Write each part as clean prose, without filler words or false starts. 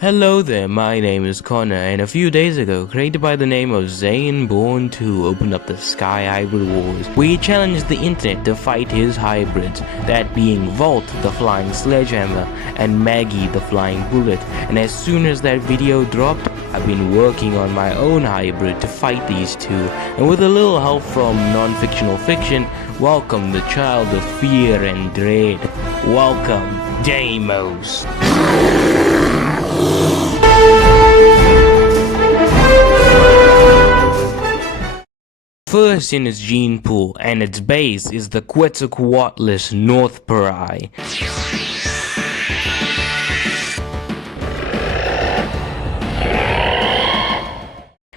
Hello there, my name is Connor, and a few days ago, created by the name of zaineborn 2 opened up the Sky Hybrid Wars, where he challenged the internet to fight his hybrids, that being Volt the Flying Sledgehammer and Maggie the Flying Bullet. And as soon as that video dropped, I've been working on my own hybrid to fight these two, and with a little help from non-fictional fiction, welcome the child of fear and dread. Welcome, Damos. First in its gene pool and its base is the Quetzalcoatlus North Pari.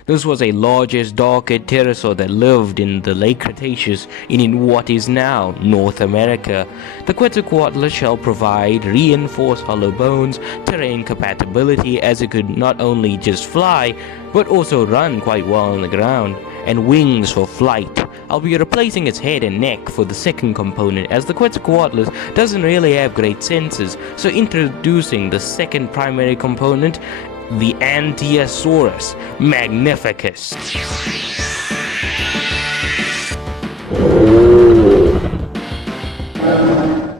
This was a largest, darker pterosaur that lived in the late Cretaceous in what is now North America. The Quetzalcoatlus shall provide reinforced hollow bones, terrain compatibility, as it could not only just fly, but also run quite well on the ground, and wings for flight. I'll be replacing its head and neck for the second component, as the Quetzalcoatlus doesn't really have great senses, so introducing the second primary component, the Anteosaurus Magnificus.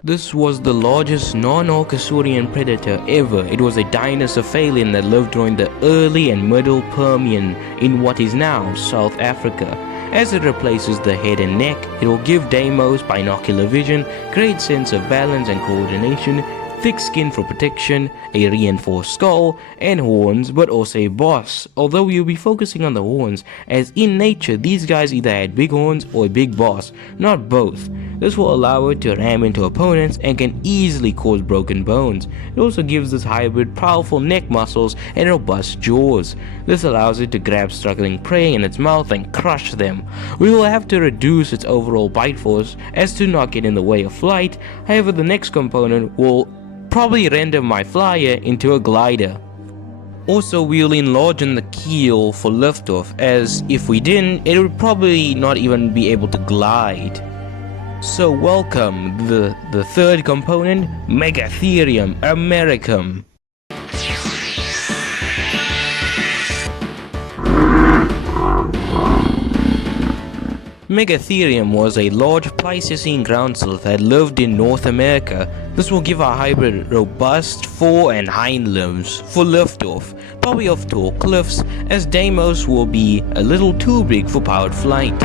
This was the largest non-Archosaurian predator ever. It was a dinosaur that lived during the early and middle Permian in what is now South Africa. As it replaces the head and neck, it will give Damos binocular vision, great sense of balance and coordination, thick skin for protection, a reinforced skull, and horns, but also a boss, although we will be focusing on the horns, as in nature these guys either had big horns or a big boss, not both. This will allow it to ram into opponents and can easily cause broken bones. It also gives this hybrid powerful neck muscles and robust jaws. This allows it to grab struggling prey in its mouth and crush them. We will have to reduce its overall bite force as to not get in the way of flight. However, the next component will probably render my flyer into a glider. Also, we'll enlarge the keel for liftoff, as if we didn't, it would probably not even be able to glide. So welcome the third component, Megatherium Americum. Megatherium was a large Pleistocene ground sloth that lived in North America. This will give our hybrid robust fore and hind limbs for liftoff, probably off tall cliffs, as Damos will be a little too big for powered flight.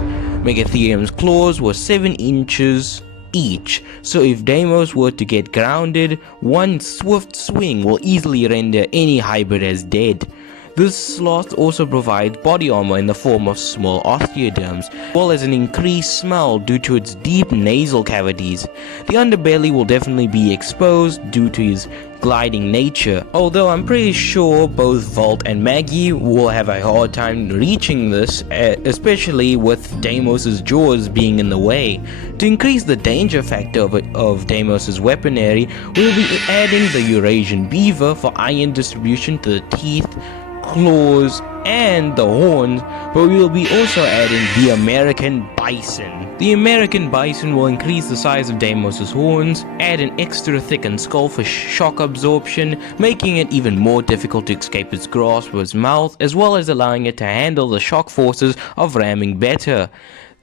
Megatherium's claws were 7 inches each, so if Damos were to get grounded, one swift swing will easily render any hybrid as dead. This sloth also provides body armor in the form of small osteoderms, as well as an increased smell due to its deep nasal cavities. The underbelly will definitely be exposed due to his gliding nature, although I'm pretty sure both Volt and Maggie will have a hard time reaching this, especially with Damos's jaws being in the way. To increase the danger factor of Damos's weaponry, we'll be adding the Eurasian Beaver for iron distribution to the teeth, claws, and the horns, but we will be also adding the American Bison. The American Bison will increase the size of Damos's horns, add an extra thickened skull for shock absorption, making it even more difficult to escape its grasp with its mouth, as well as allowing it to handle the shock forces of ramming better.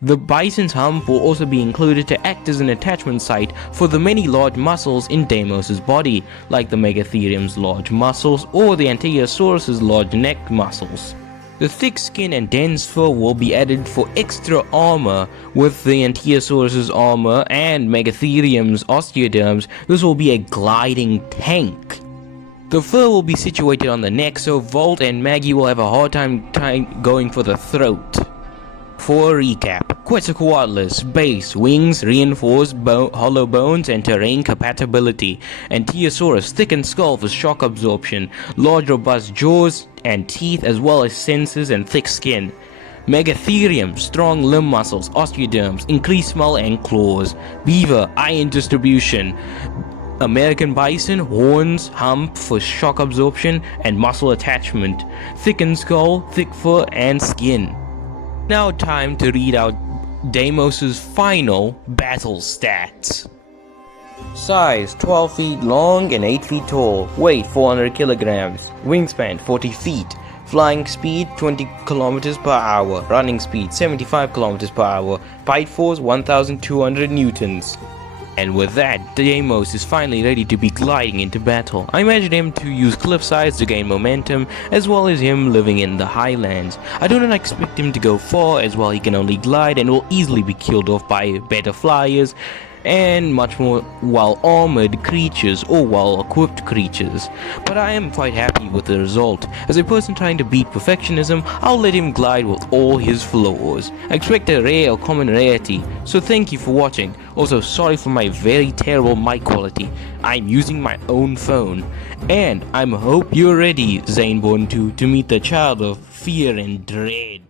The Bison's hump will also be included to act as an attachment site for the many large muscles in Damos's body, like the Megatherium's large muscles or the Anteosaurus's large neck muscles. The thick skin and dense fur will be added for extra armor. With the Anteosaurus's armor and Megatherium's osteoderms, this will be a gliding tank. The fur will be situated on the neck, so Volt and Maggie will have a hard time going for the throat. For a recap, Quetzalcoatlus Base, wings, reinforced hollow bones and terrain compatibility. Anteosaurus, thickened skull for shock absorption, large robust jaws and teeth, as well as senses and thick skin. Megatherium, strong limb muscles, osteoderms, increased smell and claws. Beaver, iron distribution. American Bison, horns, hump for shock absorption and muscle attachment. Thickened skull, thick fur and skin. Now time to read out Damos's final battle stats. Size 12 feet long and 8 feet tall. Weight 400 kilograms. Wingspan 40 feet. Flying speed 20 kilometers per hour. Running speed 75 kilometers per hour. Bite force 1200 newtons. And with that, Damos is finally ready to be gliding into battle. I imagine him to use cliff sides to gain momentum, as well as him living in the highlands. I do not expect him to go far, as well he can only glide and will easily be killed off by better flyers and much more well armored creatures or well equipped creatures. But I am quite happy with the result. As a person trying to beat perfectionism, I'll let him glide with all his flaws. I expect a rare or common rarity, so thank you for watching. Also, sorry for my very terrible mic quality. I'm using my own phone. And I hope you're ready, Zaineborn 2, to meet the child of fear and dread.